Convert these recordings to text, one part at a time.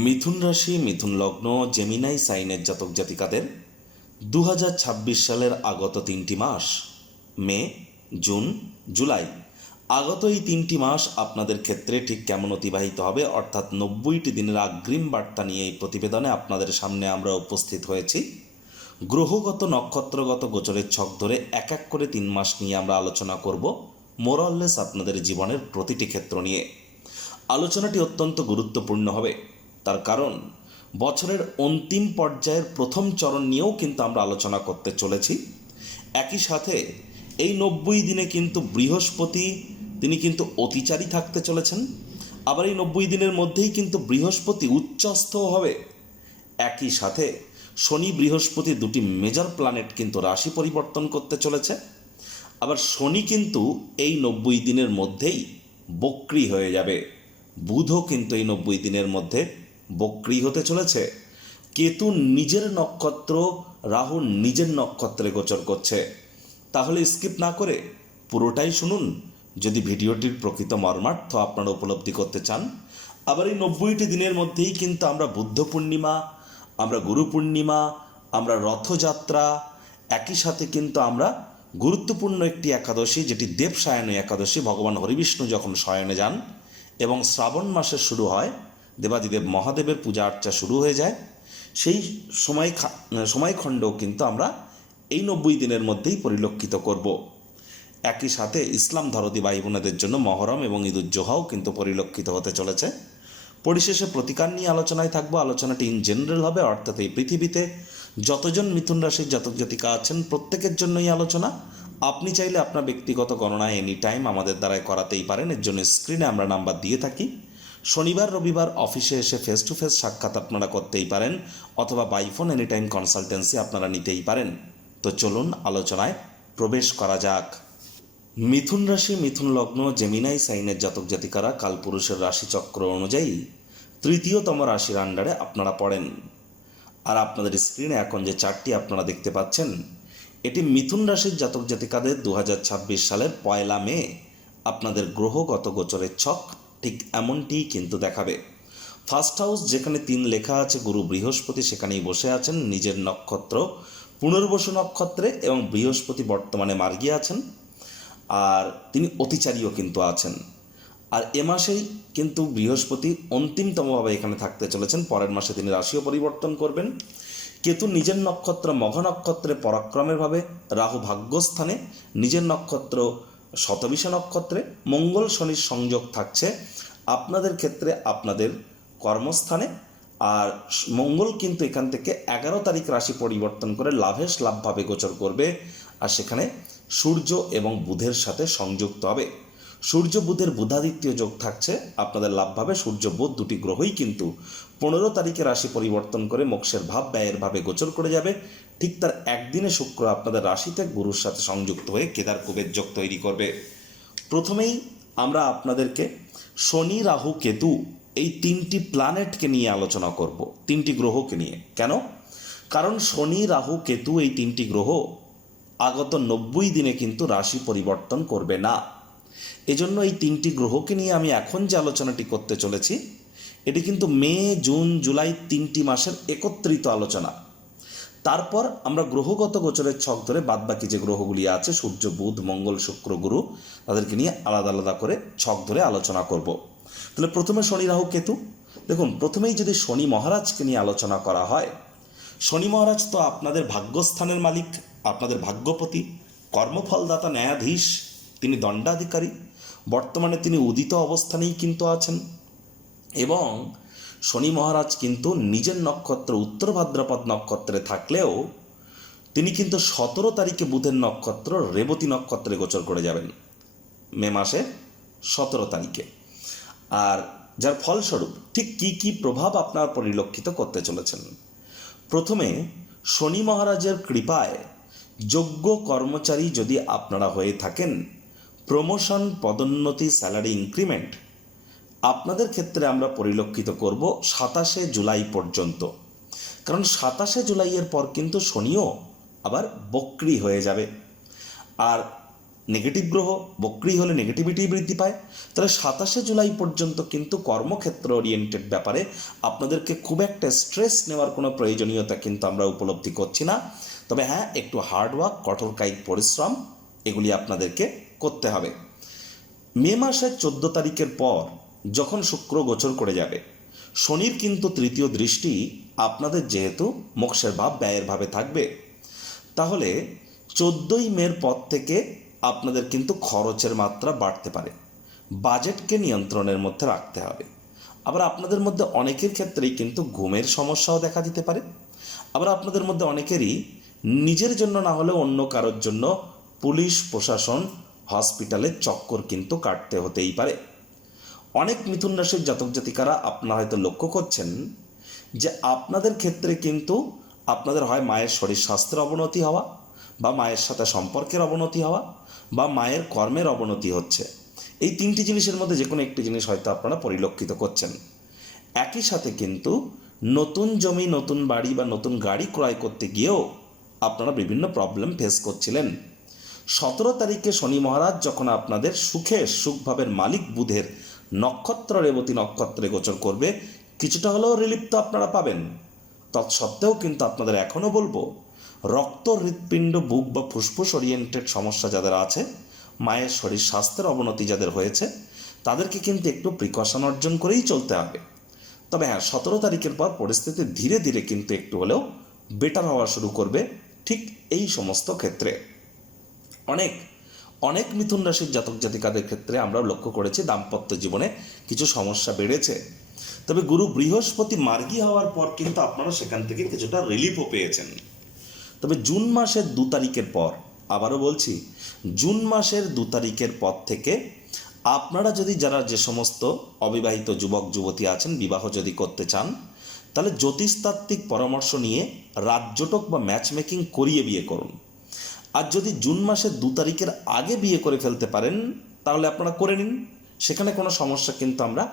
মিথুন রাশি, মিথুন লগ্ন, জেমিনাই সাইনের জাতক জাতিকাদের 2026 সালের আগত 3টি মাস মে, জুন, জুলাই, আগত এই 3টি মাস আপনাদের ক্ষেত্রে ঠিক কেমন অতিবাহিত হবে, অর্থাৎ 90টি দিনের অগ্রিম বার্তা নিয়ে এই প্রতিবেদনে আপনাদের সামনে আমরা উপস্থিত হয়েছি। গ্রহগত নক্ষত্রগত গোচরের ছক ধরে এক এক করে 3 মাস নিয়ে আমরা আলোচনা করব, মোরাললেস আপনাদের জীবনের প্রতিটি ক্ষেত্র নিয়ে। আলোচনাটি অত্যন্ত গুরুত্বপূর্ণ হবে, তার কারণ বছরের অন্তিম পর্যায়ের প্রথম চরণ নিয়েও কিন্তু আমরা আলোচনা করতে চলেছি। একই সাথে এই 90 দিনে কিন্তু বৃহস্পতি তিনি কিন্তু অতিচারী থাকতে চলেছেন। আবার এই 90 দিনের মধ্যেই কিন্তু বৃহস্পতি উচ্চস্থ হবে। একই সাথে শনি বৃহস্পতি দুটি মেজর প্ল্যানেট কিন্তু রাশি পরিবর্তন করতে চলেছে। আবার শনি কিন্তু এই 90 দিনের মধ্যেই বক্রী হয়ে যাবে। বুধও কিন্তু এই 90 দিনের মধ্যে বক্রী হতে চলেছে। কেতু নিজের নক্ষত্র, রাহু নিজের নক্ষত্রে গোচর করছে। তাহলে স্কিপ না করে পুরোটাই শুনুন যদি ভিডিওটির প্রকৃত মর্মার্থ আপনারা উপলব্ধি করতে চান। আবার এই 90টি দিনের মধ্যেই কিন্তু আমরা বুদ্ধ পূর্ণিমা, আমরা গুরু পূর্ণিমা, আমরা রথযাত্রা, একই সাথে কিন্তু আমরা গুরুত্বপূর্ণ একটি একাদশী, যেটি দেব সায়নী একাদশী, ভগবান হরিবিষ্ণু যখন শয়নে যান এবং শ্রাবণ মাসে শুরু হয়, দেবাদিদেব মহাদেবের পূজা আর্চা শুরু হয়ে যায়, সেই সময়খণ্ডও কিন্তু আমরা এই 90 দিনের মধ্যেই পরিলক্ষিত করব। একই সাথে ইসলাম ধর্মী ভাই বোনেদের জন্য মহরম এবং ঈদুজ্জোহাও কিন্তু পরিলক্ষিত হতে চলেছে। পরিশেষে প্রতিকার নিয়ে আলোচনায় থাকবো। আলোচনাটি ইন জেনারেল হবে, অর্থাৎ এই পৃথিবীতে যতজন মিথুন রাশির জাতক জাতিকা আছেন প্রত্যেকের জন্যই আলোচনা। আপনি চাইলে আপনার ব্যক্তিগত গণনা এনি টাইম আমাদের দ্বারাই করাতেই পারেন। এর জন্য স্ক্রিনে আমরা নাম্বার দিয়ে থাকি। শনিবার রবিবার অফিসে এসে ফেস টু ফেস সাক্ষাৎ আপনারা করতেই পারেন, অথবা by phone any time consultancy আপনারা নিতেই পারেন। তো চলুন আলোচনায় প্রবেশ করা যাক। মিথুন রাশি, মিথুন লগ্ন, জেমিনাই সাইনের জাতক জাতিকারা কালপুরুষের রাশিচক্র অনুযায়ী তৃতীয়তম রাশির আন্ডারে আপনারা পড়েন। আর আপনাদের স্ক্রিনে এখন যে চার্টটি আপনারা দেখতে পাচ্ছেন, এটি মিথুন রাশির জাতক জাতিকাদের 2026 সালের 1 মে আপনাদের গ্রহগত গোচরের ছক ঠিক এমনটিই কিন্তু দেখাবে। ফার্স্ট হাউস যেখানে 3 লেখা আছে, গুরু বৃহস্পতি সেখানেই বসে আছেন নিজের নক্ষত্র পুনর্বসু নক্ষত্রে, এবং বৃহস্পতি বর্তমানে মার্গী আছেন, আর তিনি অতিচারীও কিন্তু আছেন। আর এ মাসেই কিন্তু বৃহস্পতি অন্তিমতমভাবে এখানে থাকতে চলেছেন। পরের মাসে তিনি রাশিও পরিবর্তন করবেন। কেতু নিজের নক্ষত্র মঘ নক্ষত্রে পরাক্রমের ভাবে, রাহু ভাগ্যস্থানে নিজের নক্ষত্র শতবিশা নক্ষত্রে, মঙ্গল শনির সংযোগ থাকছে আপনাদের ক্ষেত্রে আপনাদের কর্মস্থানে। আর মঙ্গল কিন্তু এখান থেকে 11 তারিখ রাশি পরিবর্তন করে লাভেশ লাভভাবে গোচর করবে, আর সেখানে সূর্য এবং বুধের সাথে সংযুক্ত হবে। সূর্য বুধের বুধাদিত্য যোগ থাকছে আপনাদের লাভভাবে। সূর্য বুধ দুটি গ্রহই কিন্তু 15 তারিখে রাশি পরিবর্তন করে মোক্ষের ভাব ব্যয়ের ভাবে গোচর করে যাবে। ঠিক তার একদিনে শুক্র আপনাদের রাশিতে গুরুর সাথে সংযুক্ত হয়ে কেদার কুবের যোগ তৈরি করবে। প্রথমেই আমরা আপনাদেরকে শনি, রাহু, কেতু এই 3টি প্ল্যানেটকে নিয়ে আলোচনা করব, 3টি গ্রহকে নিয়ে। কেন? কারণ শনি, রাহু, কেতু এই 3টি গ্রহ আগত 90 দিনে কিন্তু রাশি পরিবর্তন করবে না। এজন্য এই 3টি গ্রহকে নিয়ে আমি এখন যে আলোচনাটি করতে চলেছি, এটি কিন্তু মে, জুন, জুলাই 3টি মাসের একত্রিত আলোচনা। তারপর আমরা গ্রহগত গোচরের ছক ধরে বাদবাকি যে গ্রহগুলি আছে, সূর্য, বুধ, মঙ্গল, শুক্র, গুরু, তাদেরকে নিয়ে আলাদা আলাদা করে ছক ধরে আলোচনা করব। তাহলে প্রথমে শনি, রাহু, কেতু। দেখুন, প্রথমেই যদি শনি মহারাজকে নিয়ে আলোচনা করা হয়, শনি মহারাজ তো আপনাদের ভাগ্যস্থানের মালিক, আপনাদের ভাগ্যপতি, কর্মফলদাতা, ন্যায়াধীশ, তিনি দণ্ডাধিকারী। বর্তমানে তিনি উদিত অবস্থানেই কিন্তু আছেন, এবং শনি মহারাজ কিন্তু নিজের নক্ষত্র উত্তর ভাদ্রপদ নক্ষত্রে থাকলেও তিনি কিন্তু 17 তারিখে বুধের নক্ষত্র রেবতী নক্ষত্রে গোচর করে যাবেন, মে মাসে 17 তারিখে। আর যার ফলস্বরূপ ঠিক কি প্রভাব আপনার পরিলক্ষিত করতে চলেছেন। প্রথমে শনি মহারাজের কৃপায় যোগ্য কর্মচারী যদি আপনারা হয়ে থাকেন, প্রমোশন, পদোন্নতি, স্যালারি ইনক্রিমেন্ট আপনাদের ক্ষেত্রে আমরা পরিলক্ষিত করব 27শে জুলাই পর্যন্ত। কারণ 27শে জুলাইয়ের পর কিন্তু শনিও আবার বক্রী হয়ে যাবে। আর নেগেটিভ গ্রহ, বক্রী হলে নেগেটিভিটি বৃদ্ধি পায়। তাহলে 27শে জুলাই পর্যন্ত কিন্তু কর্মক্ষেত্র ওরিয়েন্টেড ব্যাপারে আপনাদেরকে খুব একটা স্ট্রেস নেওয়ার কোনো প্রয়োজনীয়তা কিন্তু আমরা উপলব্ধি করছি না। তবে হ্যাঁ, একটু হার্ডওয়ার্ক, কঠোর কায়িক পরিশ্রম এগুলি আপনাদেরকে করতে হবে। মে মাসের 14 তারিখের পর যখন শুক্র গোচর করে যাবে, শনির কিন্তু তৃতীয় দৃষ্টি আপনাদের যেহেতু মোক্ষের ভাব, ব্যয়ের ভাবে থাকবে, তাহলে 14ই মের পর থেকে আপনাদের কিন্তু খরচের মাত্রা বাড়তে পারে। বাজেটকে নিয়ন্ত্রণের মধ্যে রাখতে হবে। আবার আপনাদের মধ্যে অনেকের ক্ষেত্রেই কিন্তু ঘুমের সমস্যাও দেখা দিতে পারে। আবার আপনাদের মধ্যে অনেকেরই নিজের জন্য না হলেও অন্য কারোর জন্য পুলিশ প্রশাসন, হসপিটালের চক্কর কিন্তু কাটতে হতেই পারে। অনেক মিথুন রাশির জাতক জাতিকারা আপনারা হয়তো লক্ষ্য করছেন যে আপনাদের ক্ষেত্রে কিন্তু আপনাদের হয় মায়ের শরীর স্বাস্থ্যের অবনতি হওয়া, বা মায়ের সাথে সম্পর্কের অবনতি হওয়া, বা মায়ের কর্মের অবনতি হচ্ছে। এই তিনটি জিনিসের মধ্যে যে কোনো একটি জিনিস হয়তো আপনারা পরিলক্ষিত করছেন। একই সাথে কিন্তু নতুন জমি, নতুন বাড়ি বা নতুন গাড়ি ক্রয় করতে গিয়েও আপনারা বিভিন্ন প্রবলেম ফেস করছিলেন। 17 তারিখে শনি মহারাজ যখন আপনাদের সুখভাবের মালিক বুধের নক্ষত্র রেবতী নক্ষত্রে গোচর করবে, কিছুটা হলেও রিলিফ তো আপনারা পাবেন। তৎসত্ত্বেও কিন্তু আপনাদের এখনও বলবো, রক্ত, হৃৎপিণ্ড, বুক বা ফুসফুস ওরিয়েন্টেড সমস্যা যাদের আছে, মায়ের শরীর স্বাস্থ্যের অবনতি যাদের হয়েছে, তাদেরকে কিন্তু একটু প্রিকশন অর্জন করেই চলতে হবে। তবে হ্যাঁ, 17 তারিখের পর পরিস্থিতি ধীরে ধীরে কিন্তু একটু হলেও বেটার হওয়া শুরু করবে ঠিক এই সমস্ত ক্ষেত্রে। অনেক মিথুন রাশির জাতক জাতিকাদের ক্ষেত্রে আমরা লক্ষ্য করেছি দাম্পত্য জীবনে কিছু সমস্যা বেড়েছে। তবে গুরু বৃহস্পতি মার্গী হওয়ার পর কিন্তু আপনারা সেখান থেকে কিছুটা রিলিফও পেয়েছেন। তবে জুন মাসের 2 তারিখের পর, আবারও বলছি, জুন মাসের 2 তারিখের পর থেকে আপনারা যদি যারা যে সমস্ত অবিবাহিত যুবক যুবতী আছেন, বিবাহ যদি করতে চান, তাহলে জ্যোতিষতাত্ত্বিক পরামর্শ নিয়ে রাজজোটক বা ম্যাচ মেকিং করিয়ে বিয়ে করুন। আর যদি জুন মাসের 2 তারিখের আগে বিয়ে করে ফেলতে পারেন তাহলে আপনারা করে নিন, সেখানে কোনো সমস্যা কিন্তু আমরা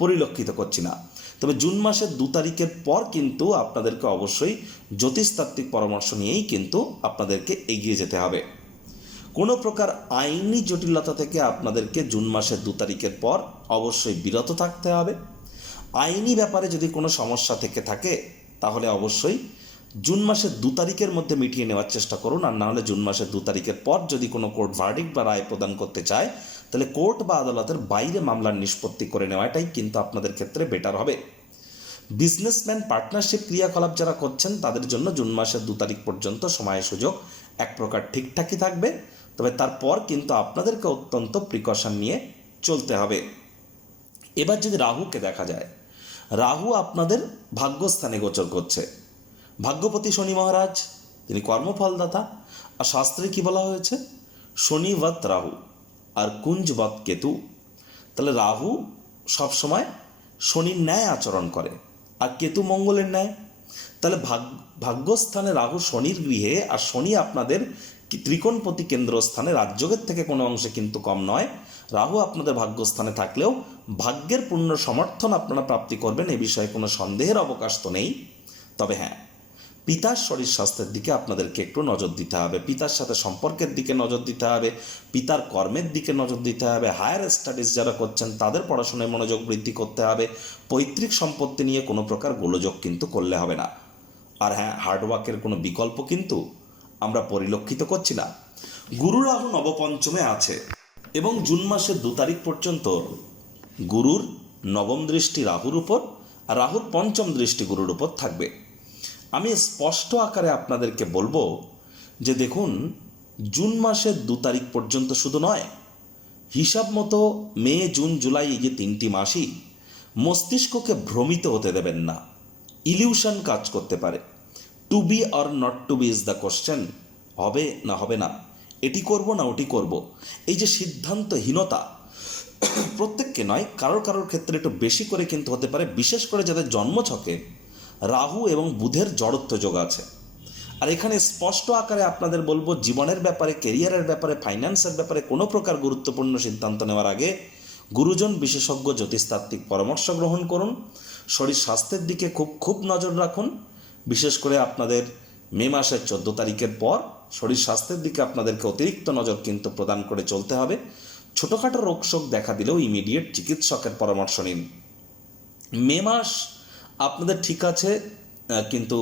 পরিলক্ষিত করছি না। তবে জুন মাসের 2 তারিখের পর কিন্তু আপনাদেরকে অবশ্যই জ্যোতিষতাত্ত্বিক পরামর্শ নিয়েই কিন্তু আপনাদেরকে এগিয়ে যেতে হবে। কোনো প্রকার আইনি জটিলতা থেকে আপনাদেরকে জুন মাসের 2 তারিখের পর অবশ্যই বিরত থাকতে হবে। আইনি ব্যাপারে যদি কোনো সমস্যা থেকে থাকে তাহলে অবশ্যই জুন মাসের 2 তারিখের মধ্যে মিটিয়ে নেওয়ার চেষ্টা করুন। আর না হলে জুন মাসের 2 তারিখের পর যদি কোনো কোর্ট ভার্ডিক্ট বা রায় প্রদান করতে চায়, তাহলে কোর্ট বা আদালতের বাইরে মামলার নিষ্পত্তি করে নেওয়াটাই কিন্তু আপনাদের ক্ষেত্রে বেটার হবে। বিজনেসম্যান, পার্টনারশিপ ক্রিয়াকলাপ যারা করছেন তাদের জন্য জুন মাসের 2 তারিখ পর্যন্ত সময় সুযোগ এক প্রকার ঠিকঠাকই থাকবে। তবে তারপর কিন্তু আপনাদেরকে অত্যন্ত প্রিকশন নিয়ে চলতে হবে। এবার যদি রাহুকে দেখা যায়, রাহু আপনাদের ভাগ্যস্থানে গোচর করছে। ভাগ্যপতি শনি মহারাজ, তিনি কর্মফলদাতা। আর শাস্ত্রে কি বলা হয়েছে? শনিবৎ রাহু আর কুঞ্জবৎ কেতু। তাহলে রাহু সবসময় শনির ন্যায় আচরণ করে আর কেতু মঙ্গলের ন্যায়। তাহলে ভাগ্যস্থানে রাহু শনির গৃহে, আর শনি আপনাদের ত্রিকোণপতি কেন্দ্রস্থানে, রাজযোগের থেকে কোনো অংশে কিন্তু কম নয়। রাহু আপনাদের ভাগ্যস্থানে থাকলেও ভাগ্যের পূর্ণ সমর্থন আপনারা প্রাপ্তি করবেন, এ বিষয়ে কোনো সন্দেহের অবকাশ তো নেই। তবে হ্যাঁ, পিতার শরীর স্বাস্থ্যের দিকে আপনাদেরকে একটু নজর দিতে হবে, পিতার সাথে সম্পর্কের দিকে নজর দিতে হবে, পিতার কর্মের দিকে নজর দিতে হবে। হায়ার স্টাডিজ যারা করছেন তাদের পড়াশোনায় মনোযোগ বৃদ্ধি করতে হবে। পৈতৃক সম্পত্তি নিয়ে কোনো প্রকার গোলযোগ কিন্তু করলে হবে না। আর হ্যাঁ, হার্ডওয়ার্কের কোনো বিকল্প কিন্তু আমরা পরিলক্ষিত করছি না। গুরু রাহু নবপঞ্চমে আছে এবং জুন মাসের 2 তারিখ পর্যন্ত গুরুর নবম দৃষ্টি রাহুর উপর আর রাহুর পঞ্চম দৃষ্টি গুরুর উপর থাকবে। আমি স্পষ্ট আকারে আপনাদেরকে বলবো যে দেখুন, জুন মাসের 2 তারিখ পর্যন্ত শুধু নয়, হিসাব মতো মে, জুন, জুলাই, এই যে 3টি মাসই মস্তিষ্ককে ভ্রমিত হতে দেবেন না। ইলিউশন কাজ করতে পারে। To be or not to be is the question. হবে না হবে না, এটি করব না ওটি করব, এই যে সিদ্ধান্তহীনতা, প্রত্যেককে নয়, কারোর ক্ষেত্রে একটু বেশি করে কিন্তু হতে পারে, বিশেষ করে যাদের জন্মছকে রাহু এবং বুধের জড়ত্ব যোগ আছে। আর এখানে স্পষ্ট আকারে আপনাদের বলবো, জীবনের ব্যাপারে, কেরিয়ারের ব্যাপারে, ফাইন্যান্সের ব্যাপারে কোনো প্রকার গুরুত্বপূর্ণ সিদ্ধান্ত নেওয়ার আগে গুরুজন বিশেষজ্ঞ জ্যোতিষতাত্ত্বিক পরামর্শ গ্রহণ করুন। শরীর স্বাস্থ্যের দিকে খুব নজর রাখুন। বিশেষ করে আপনাদের মে মাসের 14 তারিখের পর শরীর স্বাস্থ্যের দিকে আপনাদেরকে অতিরিক্ত নজর কিন্তু প্রদান করে চলতে হবে। ছোটোখাটো রোগ শোক দেখা দিলেও ইমিডিয়েট চিকিৎসকের পরামর্শ নিন। মে মাস আপনাদের ঠিক আছে, কিন্তু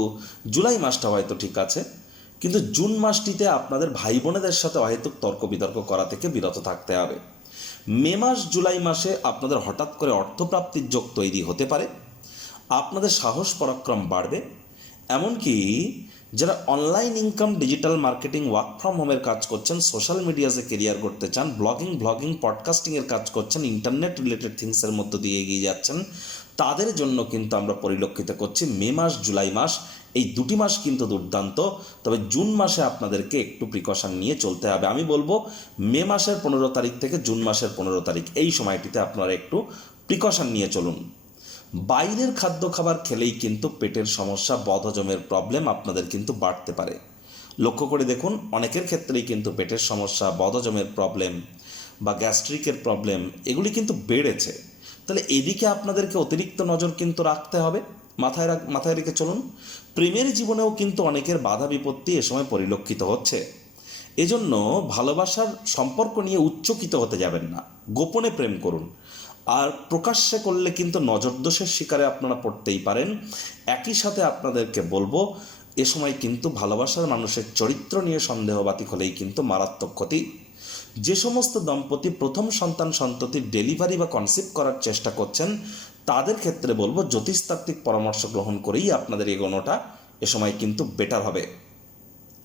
জুলাই মাসটা হয়তো ঠিক আছে, কিন্তু জুন মাসটিতে আপনাদের ভাই বোনেদের সাথে অহেতুক তর্ক বিতর্ক করা থেকে বিরত থাকতে হবে। মে মাস জুলাই মাসে আপনাদের হঠাৎ করে অর্থপ্রাপ্তির যোগ তৈরি হতে পারে, আপনাদের সাহস পরাক্রম বাড়বে। এমনকি যারা online income, digital marketing, work from হোমের কাজ করছেন, সোশ্যাল মিডিয়াতে কেরিয়ার করতে চান, ব্লগিং, পডকাস্টিংয়ের কাজ করছেন, ইন্টারনেট রিলেটেড থিংসের মধ্য দিয়ে এগিয়ে যাচ্ছেন, তাদের জন্য কিন্তু আমরা পরিলক্ষিত করছি মে মাস জুলাই মাস এই দুটি মাস কিন্তু দুর্দান্ত। তবে জুন মাসে আপনাদেরকে একটু প্রিকশন নিয়ে চলতে হবে। আমি বলবো মে মাসের 15 তারিখ থেকে জুন মাসের 15 তারিখ এই সময়টিতে আপনারা একটু প্রিকশন নিয়ে চলুন। বাইরের খাদ্য খাবার খেলেই কিন্তু পেটের সমস্যা, বদহজমের প্রবলেম আপনাদের কিন্তু বাড়তে পারে। লক্ষ্য করে দেখুন, অনেকের ক্ষেত্রেই কিন্তু পেটের সমস্যা, বদহজমের প্রবলেম বা গ্যাস্ট্রিকের প্রবলেম এগুলি কিন্তু বেড়েছে। তাহলে এদিকে আপনাদেরকে অতিরিক্ত নজর কিন্তু রাখতে হবে, মাথায় রেখে চলুন। প্রেমের জীবনেও কিন্তু অনেকের বাধা বিপত্তি এ সময় পরিলক্ষিত হচ্ছে। এজন্য ভালোবাসার সম্পর্ক নিয়ে উচ্চকিত হতে যাবেন না, গোপনে প্রেম করুন। আর প্রকাশ্যে করলে কিন্তু নজরদোষের শিকারে আপনারা পড়তেই পারেন। একই সাথে আপনাদেরকে বলবো, এ সময় কিন্তু ভালোবাসার মানুষের চরিত্র নিয়ে সন্দেহবাতিক হলেই কিন্তু মারাত্মক ক্ষতি। যে সমস্ত দম্পতি প্রথম সন্ততির ডেলিভারি বা কনসিভ করার চেষ্টা করছেন, তাদের ক্ষেত্রে বলবো জ্যোতিষতাত্ত্বিক পরামর্শ গ্রহণ করেই আপনাদের এগোনোটা এ সময় কিন্তু বেটার হবে।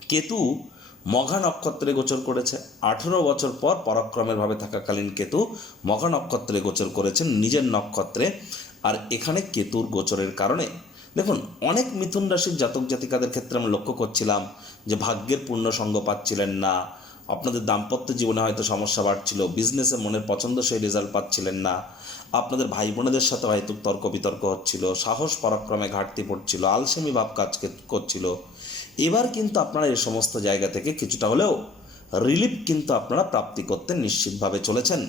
কেতু মঘা নক্ষত্রে গোচর করেছে। 18 বছর পর পরাক্রমের ভাবে থাকাকালীন কেতু মঘা নক্ষত্রে গোচর করেছেন, নিজের নক্ষত্রে। আর এখানে কেতুর গোচরের কারণে দেখুন, অনেক মিথুন রাশির জাতক জাতিকাদের ক্ষেত্রে আমরা লক্ষ্য করছিলাম যে ভাগ্যের পূর্ণ সঙ্গ পাচ্ছিলেন না, আপনাদের দাম্পত্য জীবনে হয়তো সমস্যা বাড়ছিল, বিজনেসে মনের পছন্দসই রেজাল্ট পাচ্ছিলেন না, আপনাদের ভাই বোনেদের সাথে হয়তো তর্ক বিতর্ক হচ্ছিল, সাহস পরাক্রমে ঘাটতি পড়ছিল, আলসেমি ভাব কাজ করছিল। এবার কিন্তু আপনারা এই সমস্ত জায়গা থেকে কিছুটা হলেও রিলিফ কিন্তু আপনারা প্রাপ্তি করতে নিশ্চিতভাবে চলেছেন।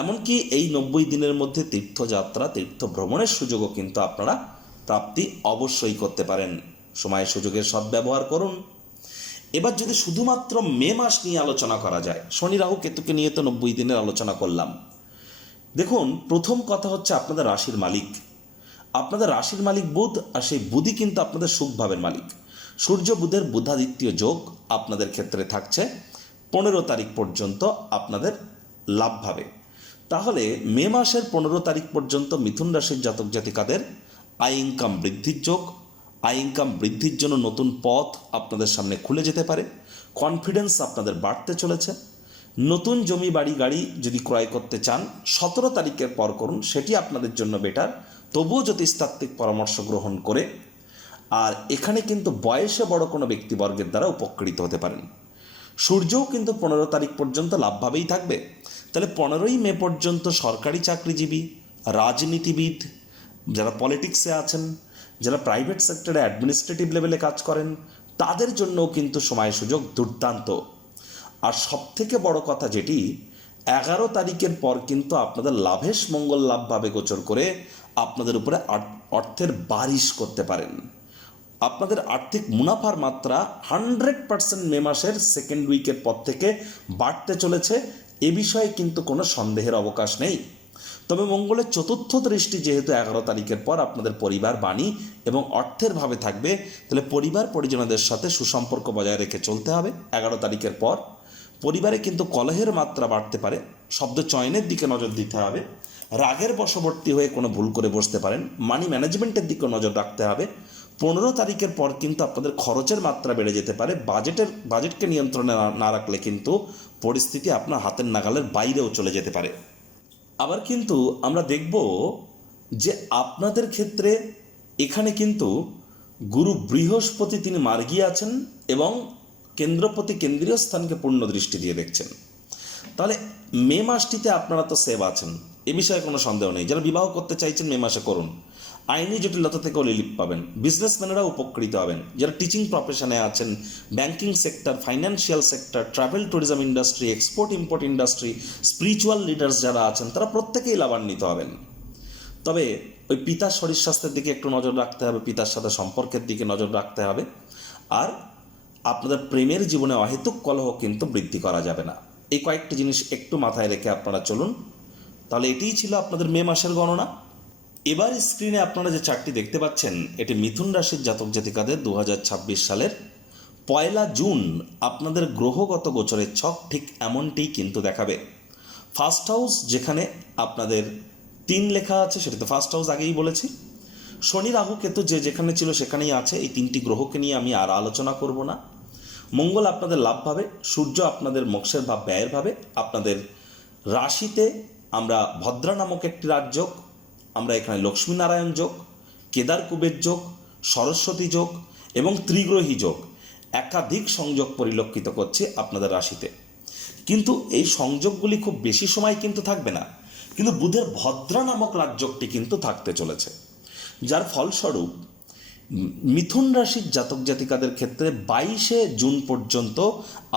এমনকি এই 90 দিনের মধ্যে তীর্থযাত্রা, তীর্থ ভ্রমণের সুযোগও কিন্তু আপনারা প্রাপ্তি অবশ্যই করতে পারেন। সময় সুযোগের সদ্ব্যবহার করুন। এবার যদি শুধুমাত্র মে মাস নিয়ে আলোচনা করা যায়, শনি রাহু কেতুকে নিয়ে তো 90 দিনের আলোচনা করলাম। দেখুন, প্রথম কথা হচ্ছে আপনাদের রাশির মালিক, আপনাদের রাশির মালিক বুধ, আর সেই বুধই কিন্তু আপনাদের সুখভাবের মালিক। সূর্য বুধের বুধাদিত্য যোগ আপনাদের ক্ষেত্রে থাকছে 15 তারিখ পর্যন্ত আপনাদের লাভভাবে। তাহলে মে মাসের 15 তারিখ পর্যন্ত মিথুন রাশির জাতক জাতিকাদের আয় ইনকাম বৃদ্ধির যোগ, আয় ইনকাম বৃদ্ধির জন্য নতুন পথ আপনাদের সামনে খুলে যেতে পারে। কনফিডেন্স আপনাদের বাড়তে চলেছে। নতুন জমি বাড়ি গাড়ি যদি ক্রয় করতে চান 17 তারিখের পর করুন, সেটি আপনাদের জন্য বেটার। তবুও জ্যোতিষতাত্ত্বিক পরামর্শ গ্রহণ করে। আর এখানে কিন্তু বয়সে বড় কোনো ব্যক্তিবর্গের দ্বারা উপকৃত হতে পারেন। সূর্যও কিন্তু 15 তারিখ পর্যন্ত লাভভাবেই থাকবে। তাহলে 15ই মে পর্যন্ত সরকারি চাকরিজীবী, রাজনীতিবিদ, যারা পলিটিক্সে আছেন, যারা প্রাইভেট সেক্টরে অ্যাডমিনিস্ট্রেটিভ লেভেলে কাজ করেন, তাদের জন্যও কিন্তু সময় সুযোগ দুর্দান্ত। আর সবথেকে বড় কথা যেটি, 11 তারিখের পর কিন্তু আপনাদের লাভেশ মঙ্গল লাভভাবে গোচর করে আপনাদের উপরে অর্থের বারিশ করতে পারেন। আপনাদের আর্থিক মুনাফার মাত্রা 100% মে মাসের সেকেন্ড উইকের পর থেকে বাড়তে চলেছে। এ বিষয়ে কিন্তু কোনো সন্দেহের অবকাশ নেই। তবে মঙ্গলের চতুর্থ দৃষ্টি যেহেতু 11 তারিখের পর আপনাদের পরিবার, বাণী এবং অর্থের ভাবে থাকবে, তাহলে পরিবার পরিজনদের সাথে সুসম্পর্ক বজায় রেখে চলতে হবে। 11 তারিখের পর পরিবারে কিন্তু কলহের মাত্রা বাড়তে পারে, শব্দ চয়নের দিকে নজর দিতে হবে। রাগের বশবর্তী হয়ে কোনো ভুল করে বসতে পারেন। মানি ম্যানেজমেন্টের দিকে নজর রাখতে হবে। 15 তারিখের পর কিন্তু আপনাদের খরচের মাত্রা বেড়ে যেতে পারে। বাজেটকে নিয়ন্ত্রণে না রাখলে কিন্তু পরিস্থিতি আপনার হাতের নাগালের বাইরেও চলে যেতে পারে। আবার কিন্তু আমরা দেখব যে আপনাদের ক্ষেত্রে এখানে কিন্তু গুরু বৃহস্পতি তিনি মার্গী আছেন এবং কেন্দ্রপতি কেন্দ্রীয় স্থানকে পূর্ণ দৃষ্টি দিয়ে দেখছেন। তাহলে মে মাসটিতে আপনারা তো সেভ আছেন, এ বিষয়ে কোনো সন্দেহ নেই। যারা বিবাহ করতে চাইছেন মে মাসে করুন। আইনি জটিলতা থেকেও রিলিফ পাবেন, বিজনেসম্যানেরা উপকৃত হবেন। যারা টিচিং প্রফেশনে আছেন, banking sector, financial sector, travel tourism industry, export import industry, spiritual leaders যারা আছেন, তারা প্রত্যেকেই লাভান্বিত হবেন। তবে ওই পিতার শরীর স্বাস্থ্যের দিকে একটু নজর রাখতে হবে, পিতার সাথে সম্পর্কের দিকে নজর রাখতে হবে। আর আপনাদের প্রেমের জীবনে অহেতুক কলহ কিন্তু বৃদ্ধি করা যাবে না। এই কয়েকটি জিনিস একটু মাথায় রেখে আপনারা চলুন। তাহলে এটিই ছিল আপনাদের মে মাসের গণনা। এবার স্ক্রিনে আপনারা যে চার্টটি দেখতে পাচ্ছেন, এটি মিথুন রাশির জাতক জাতিকাদের 2026 সালের 1 জুন আপনাদের গ্রহগত গোচরের ছক ঠিক এমনটিই কিন্তু দেখাবে। ফার্স্ট হাউস যেখানে আপনাদের 3 লেখা আছে, সেটা তো ফার্স্ট হাউস আগেই বলেছি। শনি রাহু কেতু যে যেখানে ছিল সেখানেই আছে। এই 3টি গ্রহকে নিয়ে আমি আর আলোচনা করব না। মঙ্গল আপনাদের লাভ ভাবে, সূর্য আপনাদের মোক্ষের ভাব ব্যয়ের ভাবে। আপনাদের রাশিতে আমরা ভদ্রা নামক একটি রাজযোগ, আমরা এখানে লক্ষ্মীনারায়ণ যোগ, কেদার কুবের যোগ, সরস্বতী যোগ এবং ত্রিগ্রহী যোগ, একাধিক সংযোগ পরিলক্ষিত করছে আপনাদের রাশিতে। কিন্তু এই সংযোগগুলি খুব বেশি সময় কিন্তু থাকবে না, কিন্তু বুধের ভদ্রা নামক রাজযোগটি কিন্তু থাকতে চলেছে, যার ফলস্বরূপ মিথুন রাশির জাতক জাতিকাদের ক্ষেত্রে 22 জুন পর্যন্ত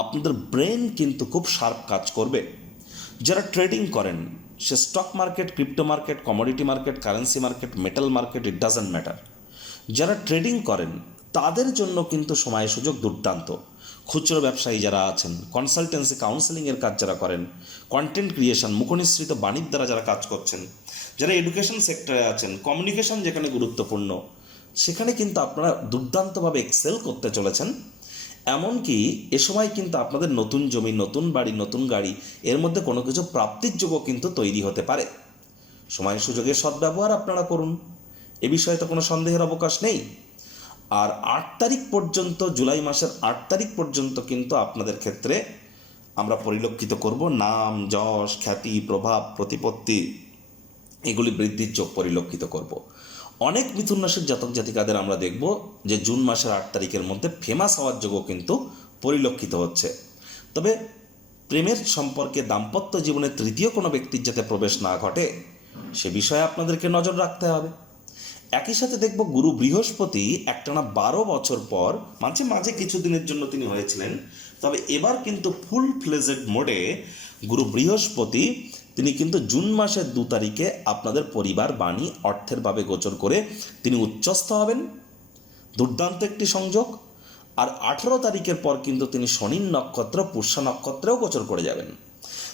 আপনাদের ব্রেন কিন্তু খুব শার্প কাজ করবে। যারা ট্রেডিং করেন, সে stock market, crypto market, commodity market, currency market, metal market, it doesn't matter, যারা ট্রেডিং করেন তাদের জন্য কিন্তু সময় সুযোগ দুর্দান্ত। খুচরো ব্যবসায়ী যারা আছেন, কনসালটেন্সি কাউন্সেলিংয়ের কাজ যারা করেন, কন্টেন্ট ক্রিয়েশন, মুখনিসৃত বাণীর দ্বারা যারা কাজ করছেন, যারা এডুকেশন সেক্টরে আছেন, কমিউনিকেশন যেখানে গুরুত্বপূর্ণ, সেখানে কিন্তু আপনারা দুর্দান্তভাবে এক্সেল করতে চলেছেন। এমনকি এ সময় কিন্তু আপনাদের নতুন জমি, নতুন বাড়ি, নতুন গাড়ি, এর মধ্যে কোনো কিছু প্রাপ্তির যোগও কিন্তু তৈরি হতে পারে। সময় সুযোগের সদ্ব্যবহার আপনারা করুন, এ বিষয়ে তো কোনো সন্দেহের অবকাশ নেই। আর 8 তারিখ পর্যন্ত, জুলাই মাসের 8 তারিখ পর্যন্ত কিন্তু আপনাদের ক্ষেত্রে আমরা পরিলক্ষিত করব নাম, যশ, খ্যাতি, প্রভাব, প্রতিপত্তি, এগুলি বৃদ্ধির যোগ পরিলক্ষিত করব। অনেক মিথুন রাশির জাতক জাতিকাদের আমরা দেখব যে জুন মাসের 8 তারিখের মধ্যে ফেমাস হওয়ার যোগও কিন্তু পরিলক্ষিত হচ্ছে। তবে প্রেমের সম্পর্কে, দাম্পত্য জীবনে তৃতীয় কোনো ব্যক্তির যাতে প্রবেশ না ঘটে, সে বিষয়ে আপনাদেরকে নজর রাখতে হবে। একই সাথে দেখব গুরু বৃহস্পতি একটানা 12 বছর পর, মাঝে মাঝে কিছুদিনের জন্য তিনি হয়েছিলেন, তবে এবার কিন্তু ফুল ফ্লেজেড মোডে গুরু বৃহস্পতি তিনি কিন্তু জুন মাসের 2 তারিখে আপনাদের পরিবার, বাণী, অর্থের ভাবে গোচর করে তিনি উচ্চস্থ হবেন। দুর্দান্ত একটি সংযোগ। আর 18 তারিখের পর কিন্তু তিনি শনির নক্ষত্র পুষ্যা নক্ষত্রেও গোচর করে যাবেন।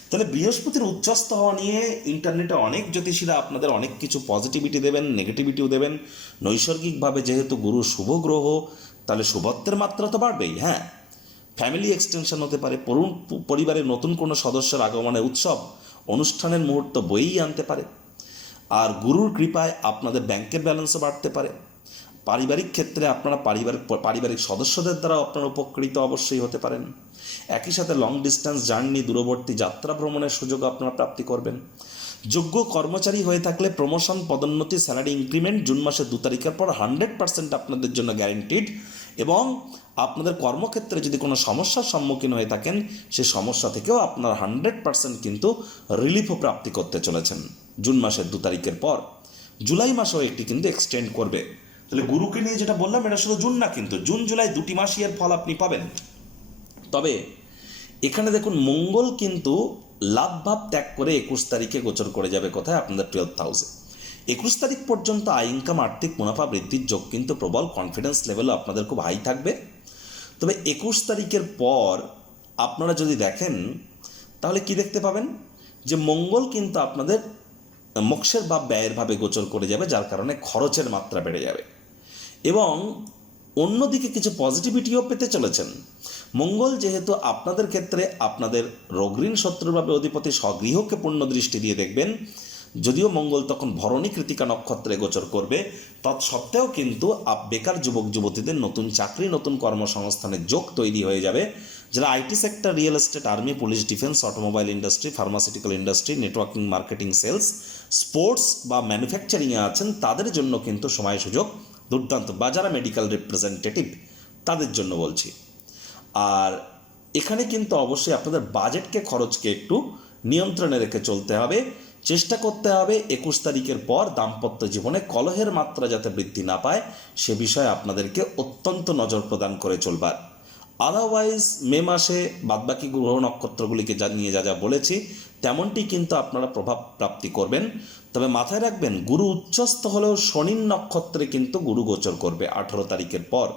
তাহলে বৃহস্পতির উচ্চস্থ হওয়া নিয়ে ইন্টারনেটে অনেক জ্যোতিষীরা আপনাদের অনেক কিছু পজিটিভিটি দেবেন, নেগেটিভিটিও দেবেন। নৈসর্গিকভাবে যেহেতু গুরু শুভ গ্রহ, তাহলে শুভত্বের মাত্রা তো বাড়বেই। হ্যাঁ, ফ্যামিলি এক্সটেনশন হতে পারে, পরিবারের নতুন কোনো সদস্যের আগমনের উৎসব, অনুষ্ঠানের মুহূর্ত বয়েই আনতে পারে। আর গুরুর কৃপায় আপনাদের ব্যাংকের ব্যালেন্সও বাড়তে পারে। পারিবারিক ক্ষেত্রে আপনারা পারিবারিক সদস্যদের দ্বারা আপনারা উপকৃত অবশ্যই হতে পারেন। একই সাথে লং ডিস্টেন্স জার্নি, দূরবর্তী যাত্রা ভ্রমণের সুযোগ আপনারা প্রাপ্তি করবেন। যোগ্য কর্মচারী হয়ে থাকলে প্রমোশন, পদোন্নতি, স্যালারি ইনক্রিমেন্ট জুন মাসের 2 তারিখের পর 100% আপনাদের জন্য গ্যারেন্টিড। এবং আপনাদের কর্মক্ষেত্রে যদি কোনো সমস্যার সম্মুখীন হয়ে থাকেন, সে সমস্যা থেকেও আপনারা 100% কিন্তু রিলিফও প্রাপ্তি করতে চলেছেন জুন মাসের 2 তারিখের পর। জুলাই মাসেও একটি কিন্তু এক্সটেন্ড করবে। তাহলে গুরুকে নিয়ে যেটা বললাম, এটা শুধু জুন না, কিন্তু জুন জুলাই 2টি মাসই এর ফল আপনি পাবেন। তবে এখানে দেখুন, মঙ্গল কিন্তু লাভ ভাব ত্যাগ করে 21 তারিখে গোচর করে যাবে কোথায়? আপনাদের 12th হাউসে। 21 তারিখ পর্যন্ত আয় ইনকাম, আর্থিক মুনাফা বৃদ্ধির যোগ কিন্তু প্রবল, কনফিডেন্স লেভেলও আপনাদের খুব হাই থাকবে। তবে 21 তারিখের পর আপনারা যদি দেখেন, তাহলে কি দেখতে পাবেন? যে মঙ্গল কিন্তু আপনাদের মোক্ষের ভাব ব্যয়ের ভাবে গোচর করে যাবে, যার কারণে খরচের মাত্রা বেড়ে যাবে। এবং অন্যদিকে কিছু পজিটিভিটিও পেতে চলেছেন। মঙ্গল যেহেতু আপনাদের ক্ষেত্রে আপনাদের রোগঋণ শত্রুভাবে অধিপতি, স্বগৃহকে পূর্ণ দৃষ্টি দিয়ে দেখবেন। যদিও মঙ্গল তখন ভরণী কৃতিকা নক্ষত্রে গোচর করবে, তৎসত্ত্বেও কিন্তু বেকার যুবক যুবতীদের নতুন চাকরি, নতুন কর্মসংস্থানের যোগ তৈরি হয়ে যাবে। যারা IT sector, real estate, army, police, defence, automobile industry, pharmaceutical industry, networking, marketing, sales, sports বা ম্যানুফ্যাকচারিংয়ে আছেন, তাদের জন্য কিন্তু সময় সুযোগ দুর্দান্ত। বা যারা মেডিকেল রিপ্রেজেন্টেটিভ, তাদের জন্য বলছি। আর এখানে কিন্তু অবশ্যই আপনাদের বাজেটকে, খরচকে একটু নিয়ন্ত্রণে রেখে চলতে হবে। চেষ্টা করতে হবে 21 তারিখের পর দাম্পত্য জীবনে কলহের মাত্রা যাতে বৃদ্ধি না পায়, সে বিষয়ে আপনাদেরকে অত্যন্ত নজর প্রদান করে চলবার। আদারওয়াইজ মে মাসে বাদবাকি গ্রহ নক্ষত্রগুলিকে নিয়ে যা বলেছি, তেমনটি কিন্তু আপনারা প্রভাব প্রাপ্তি করবেন। তবে মাথায় রাখবেন, গুরু উচ্চস্থ হলেও শনির নক্ষত্রে কিন্তু গুরু গোচর করবে 18 তারিখের পর।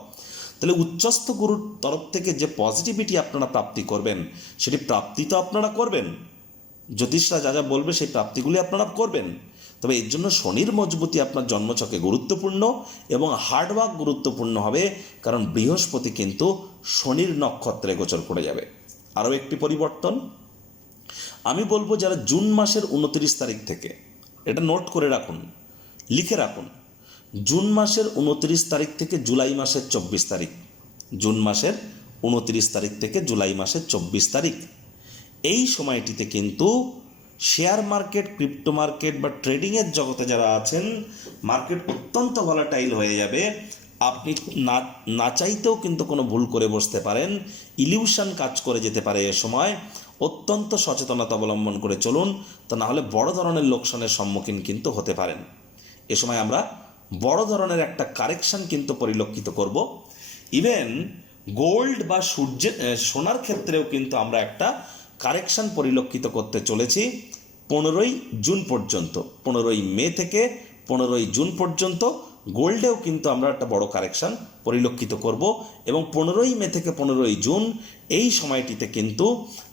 তাহলে উচ্চস্থ গুরুর তরফ থেকে যে পজিটিভিটি আপনারা প্রাপ্তি করবেন, সেটি প্রাপ্তি তো আপনারা করবেন, জ্যোতিষরা যা যা বলবে সেই প্রাপ্তিগুলি আপনারা করবেন। তবে এর জন্য শনির মজবুতি আপনার জন্মছকে গুরুত্বপূর্ণ এবং হার্ডওয়ার্ক গুরুত্বপূর্ণ হবে, কারণ বৃহস্পতি কিন্তু শনির নক্ষত্রে গোচর করে যাবে। আরও একটি পরিবর্তন আমি বলবো, যারা জুন মাসের 29 তারিখ থেকে, এটা নোট করে রাখুন, লিখে রাখুন, জুন মাসের 29 তারিখ থেকে জুলাই মাসের 24 তারিখ, জুন মাসের 29 তারিখ থেকে জুলাই মাসের 24 তারিখ, এই সময়টিতে কিন্তু শেয়ার মার্কেট, ক্রিপ্টো মার্কেট বা ট্রেডিংয়ের জগতে যারা আছেন, মার্কেট অত্যন্ত ভলাটাইল হয়ে যাবে। আপনি না চাইতেও কিন্তু কোনো ভুল করে বসতে পারেন, ইলিউশন কাজ করে যেতে পারে। এ সময় অত্যন্ত সচেতনতা অবলম্বন করে চলুন, তা না হলে বড় ধরনের লোকসানের সম্মুখীন কিন্তু হতে পারেন। এ সময় আমরা বড় ধরনের একটা কারেকশন কিন্তু পরিলক্ষিত করব। ইভেন গোল্ড বা সোনার ক্ষেত্রেও কিন্তু আমরা একটা কারেকশন পরিলক্ষিত করতে চলেছি 15ই জুন পর্যন্ত। 15ই মে থেকে 15ই জুন পর্যন্ত গোল্ডেও কিন্তু আমরা একটা বড় কারেকশন পরিলক্ষিত করব, এবং 15ই মে থেকে 15ই জুন এই সময়টিতে কিন্তু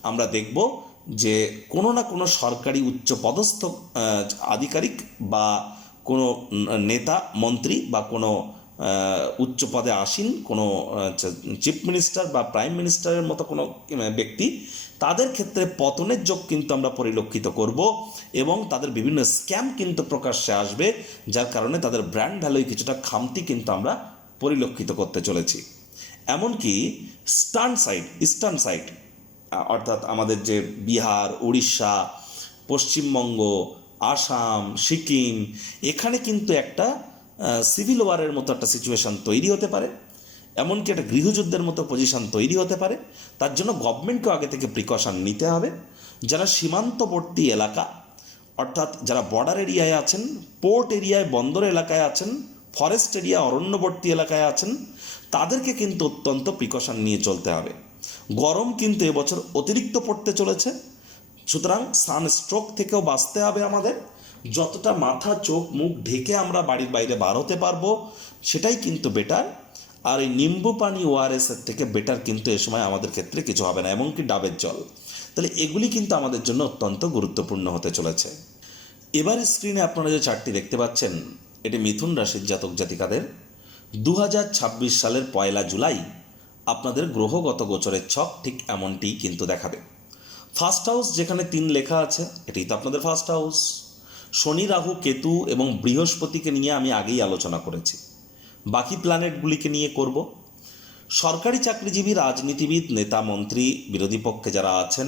আমরা দেখব যে কোনো না কোনো সরকারি উচ্চপদস্থ আধিকারিক বা কোনো নেতা মন্ত্রী বা কোনো উচ্চ পদে আসীন কোনো চিফ মিনিস্টার বা প্রাইম মিনিস্টারের মতো কোনো ব্যক্তি, তাদের ক্ষেত্রে পতনের যোগ কিন্তু আমরা পরিলক্ষিত করব, এবং তাদের বিভিন্ন স্ক্যাম কিন্তু প্রকাশ্যে আসবে, যার কারণে তাদের ব্র্যান্ড ভ্যালুই কিছুটা খামতি কিন্তু আমরা পরিলক্ষিত করতে চলেছি। এমনকি ইস্টার্ন সাইড অর্থাৎ আমাদের যে বিহার, উড়িষ্যা, পশ্চিমবঙ্গ, আসাম, সিকিম, এখানে কিন্তু একটা সিভিল ওয়ারের মতো একটা সিচুয়েশান তৈরি হতে পারে, এমনকি একটা গৃহযুদ্ধের মতো পজিশন তৈরি হতে পারে। তার জন্য গভর্নমেন্টকে আগে থেকে প্রিকশন নিতে হবে। যারা সীমান্তবর্তী এলাকা, অর্থাৎ যারা বর্ডার এরিয়ায় আছেন, পোর্ট এরিয়ায়, বন্দর এলাকায় আছেন, ফরেস্ট এরিয়া, অরণ্যবর্তী এলাকায় আছেন, তাদেরকে কিন্তু অত্যন্ত প্রিকশন নিয়ে চলতে হবে। গরম কিন্তু এবছর অতিরিক্ত পড়তে চলেছে, সুতরাং সানস্ট্রোক থেকেও বাঁচতে হবে আমাদের। যতটা মাথা, চোখ, মুখ ঢেকে আমরা বাড়ির বাইরে বার হতে পারবো সেটাই কিন্তু বেটার। আর এই নিম্বু পানি, ওআরএসের থেকে বেটার কিন্তু এ সময় আমাদের ক্ষেত্রে কিছু হবে না, এমনকি ডাবের জল। তাহলে এগুলি কিন্তু আমাদের জন্য অত্যন্ত গুরুত্বপূর্ণ হতে চলেছে। এবার স্ক্রিনে আপনারা যে চার্টটি দেখতে পাচ্ছেন, এটি মিথুন রাশির জাতক জাতিকাদের 2026 সালের 1 জুলাই আপনাদের গ্রহগত গোচরের ছক ঠিক এমনটি কিন্তু দেখাবে। ফার্স্ট হাউস যেখানে 3 লেখা আছে, এটাই তো আপনাদের ফার্স্ট হাউস। শনি, রাহু, কেতু এবং বৃহস্পতিকে নিয়ে আমি আগেই আলোচনা করেছি, বাকি প্ল্যানেটগুলিকে নিয়ে করব। সরকারি চাকরিজীবী, রাজনীতিবিদ, নেতা, মন্ত্রী, বিরোধী পক্ষে যারা আছেন,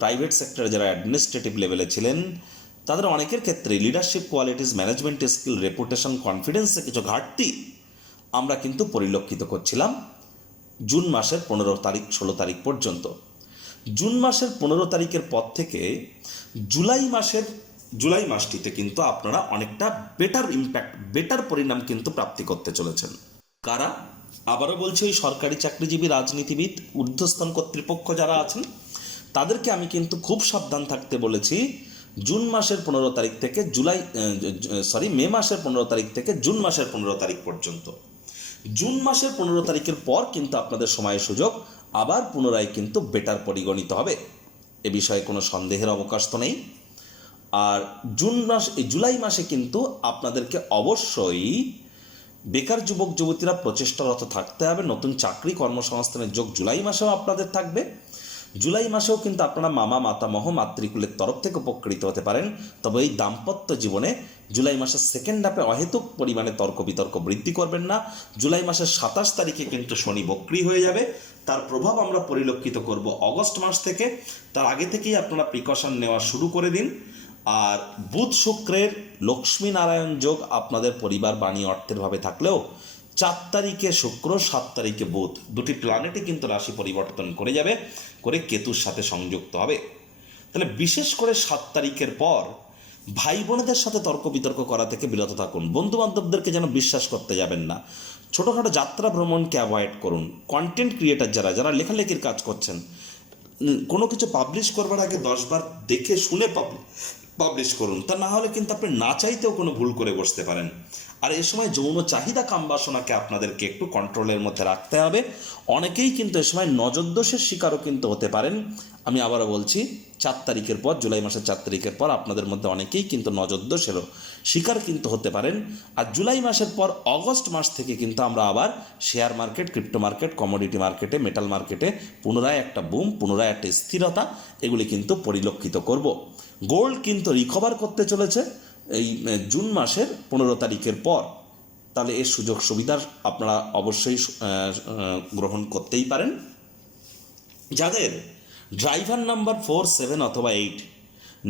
প্রাইভেট সেক্টরে যারা অ্যাডমিনিস্ট্রেটিভ লেভেলে ছিলেন, তাদের অনেকের ক্ষেত্রে leadership qualities, management skill, reputation, কনফিডেন্সে কিছু ঘাটতি আমরা কিন্তু পরিলক্ষিত করছিলাম জুন মাসের 15 তারিখ 16 তারিখ পর্যন্ত। জুন মাসের 15 তারিখের পর থেকে জুলাই মাসটিতে কিন্তু আপনারা অনেকটা বেটার ইম্প্যাক্ট, বেটার পরিণাম কিন্তু প্রাপ্তি করতে চলেছেন। কারা? আবারও বলছি, ওই সরকারি চাকরিজীবী, রাজনীতিবিদ, ঊর্ধ্বস্থান কর্তৃপক্ষ যারা আছেন, তাদেরকে আমি কিন্তু খুব সাবধান থাকতে বলেছি। জুন মাসের 15 তারিখ থেকে মে মাসের 15 তারিখ থেকে জুন মাসের 15 তারিখ পর্যন্ত। জুন মাসের 15 তারিখের পর কিন্তু আপনাদের সময়ের সুযোগ আবার পুনরায় কিন্তু বেটার পরিগণিত হবে, এ বিষয়ে কোনো সন্দেহের অবকাশ তো নেই। আর জুলাই মাসে কিন্তু আপনাদেরকে অবশ্যই বেকার যুবক যুবতীরা প্রচেষ্টারত থাকতে হবে। নতুন চাকরি, কর্মসংস্থানের যোগ জুলাই মাসেও আপনাদের থাকবে। জুলাই মাসেও কিন্তু আপনারা মামা, মাতামহ, মাতৃকুলের তরফ থেকে উপকৃত হতে পারেন। তবে এই দাম্পত্য জীবনে জুলাই মাসের সেকেন্ড হাফে অহেতুক পরিমাণে তর্ক বিতর্ক বৃদ্ধি করবেন না। জুলাই মাসের 27 তারিখে কিন্তু শনি বক্রী হয়ে যাবে, তার প্রভাব আমরা পরিলক্ষিত করব অগস্ট মাস থেকে। তার আগে থেকেই আপনারা প্রিকশন নেওয়া শুরু করে দিন। আর বুধ শুক্রের লক্ষ্মী নারায়ণ যোগ আপনাদের পরিবার, বাণী, অর্থের ভাবে থাকলেও 4 তারিখে শুক্র, 7 তারিখে বুধ, দুটি প্ল্যানেটই কিন্তু রাশি পরিবর্তন করে যাবে, করে কেতুর সাথে সংযুক্ত হবে। তাহলে বিশেষ করে 7 তারিখের পর ভাই বোনেদের সাথে তর্ক বিতর্ক করা থেকে বিরত থাকুন। বন্ধু বান্ধবদেরকে যেন বিশ্বাস করতে যাবেন না। ছোটোখাটো যাত্রা ভ্রমণকে অ্যাভয়েড করুন। কন্টেন্ট ক্রিয়েটার যারা লেখালেখির কাজ করছেন, কোনো কিছু পাবলিশ করবার আগে 10 বার দেখে শুনে পাবলিশ করুন, তা না হলে কিন্তু আপনি না চাইতেও কোনো ভুল করে বসতে পারেন। আর এ সময় যৌন চাহিদা কামবাসনাকে আপনাদেরকে একটু কন্ট্রোলের মধ্যে রাখতে হবে। অনেকেই কিন্তু এ সময় নজরদোষের শিকারও কিন্তু হতে পারেন। আমি আবারও বলছি, 4 তারিখের পর, জুলাই মাসের 4 তারিখের পর আপনাদের মধ্যে অনেকেই কিন্তু নজরদোষেরও শিকার কিন্তু হতে পারেন। আর জুলাই মাসের পর অগস্ট মাস থেকে কিন্তু আমরা আবার share market, crypto market, commodity মার্কেটে, মেটাল মার্কেটে পুনরায় একটা বুম, পুনরায় একটা স্থিরতা এগুলি কিন্তু পরিলক্ষিত করব। গোল্ড কিন্তু রিকভার করতে চলেছে এই জুন মাসের 15 তারিখের পর। তাহলে এর সুযোগ সুবিধা আপনারা অবশ্যই গ্রহণ করতেই পারেন। যাদের ড্রাইভার নাম্বার 4, 7 অথবা 8,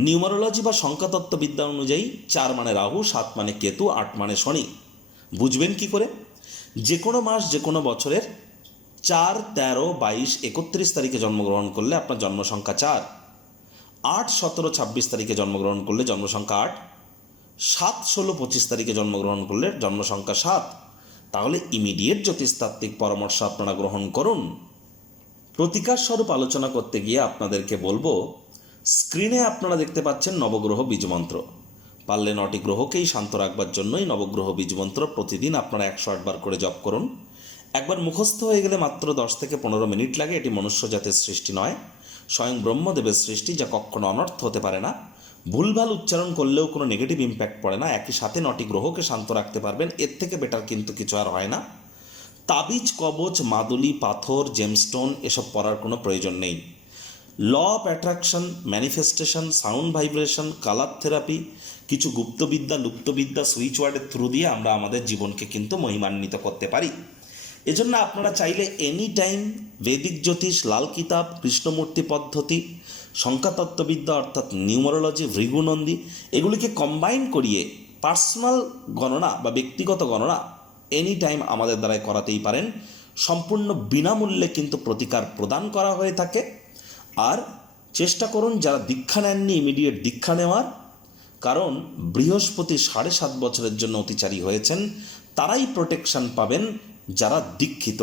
নিউমারোলজি বা সংখ্যাতত্ত্ববিদ্যা অনুযায়ী 4 মানে রাহু, 7 মানে কেতু, 8 মানে শনি, বুঝবেন কি করে? যে কোনো মাস, যে কোনো বছরের 4, 13, 22, 31 তারিখে জন্মগ্রহণ করলে আপনার জন্মসংখ্যা 4, 8, 17, 26 তারিখে জন্মগ্রহণ করলে জন্মসংখ্যা 8, 7, 16, 25 তারিখে জন্মগ্রহণ করলে জন্মসংখ্যা 7। তাহলে ইমিডিয়েট জ্যোতিষতাত্ত্বিক পরামর্শ আপনারা গ্রহণ করুন। প্রতিকার স্বরূপ আলোচনা করতে গিয়ে আপনাদেরকে বলবো, স্ক্রিনে আপনারা দেখতে পাচ্ছেন নবগ্রহ বীজমন্ত্র। পারলে 9টি গ্রহকেই শান্ত রাখবার জন্যই নবগ্রহ বীজমন্ত্র প্রতিদিন আপনারা 108 বার করে জপ করুন। একবার মুখস্থ হয়ে গেলে মাত্র 10 থেকে 15 মিনিট লাগে। এটি মনুষ্য জাতির সৃষ্টি নয়, স্বয়ং ব্রহ্মদেবের সৃষ্টি, যা কখনো অনর্থ হতে পারে না। ভুলভাল উচ্চারণ করলেও কোনো নেগেটিভ ইম্প্যাক্ট পড়ে না। একই সাথে 9টি গ্রহকে শান্ত রাখতে পারবেন, এর থেকে বেটার কিন্তু কিছু আর হয় না। তাবিজ, কবচ, মাদুলি, পাথর, জেমস্টোন এসব পড়ার কোনো প্রয়োজন নেই। Law of attraction, manifestation, sound vibration, colour therapy, কিছু গুপ্তবিদ্যা, লুপ্তবিদ্যা, সুইচ ওয়ার্ডের থ্রু দিয়ে আমরা আমাদের জীবনকে কিন্তু মহিমান্বিত করতে পারি। এজন্য আপনারা চাইলে এনি টাইম বৈদিক জ্যোতিষ, লাল কিতাব, কৃষ্ণমূর্তি পদ্ধতি, সংখ্যাতত্ত্ববিদ্যা অর্থাৎ নিউমারোলজি, ভৃগুনন্দী এগুলিকে কম্বাইন করিয়ে পার্সোনাল গণনা বা ব্যক্তিগত গণনা এনি টাইম আমাদের দ্বারাই করাতেই পারেন। সম্পূর্ণ বিনামূল্যে কিন্তু প্রতিকার প্রদান করা হয়ে থাকে। আর চেষ্টা করুন যারা দীক্ষা নেননি ইমিডিয়েট দীক্ষা নেওয়ার, কারণ বৃহস্পতি 7.5 বছরের জন্য অতিচারী হয়েছেন। তারাই প্রোটেকশন পাবেন যারা দীক্ষিত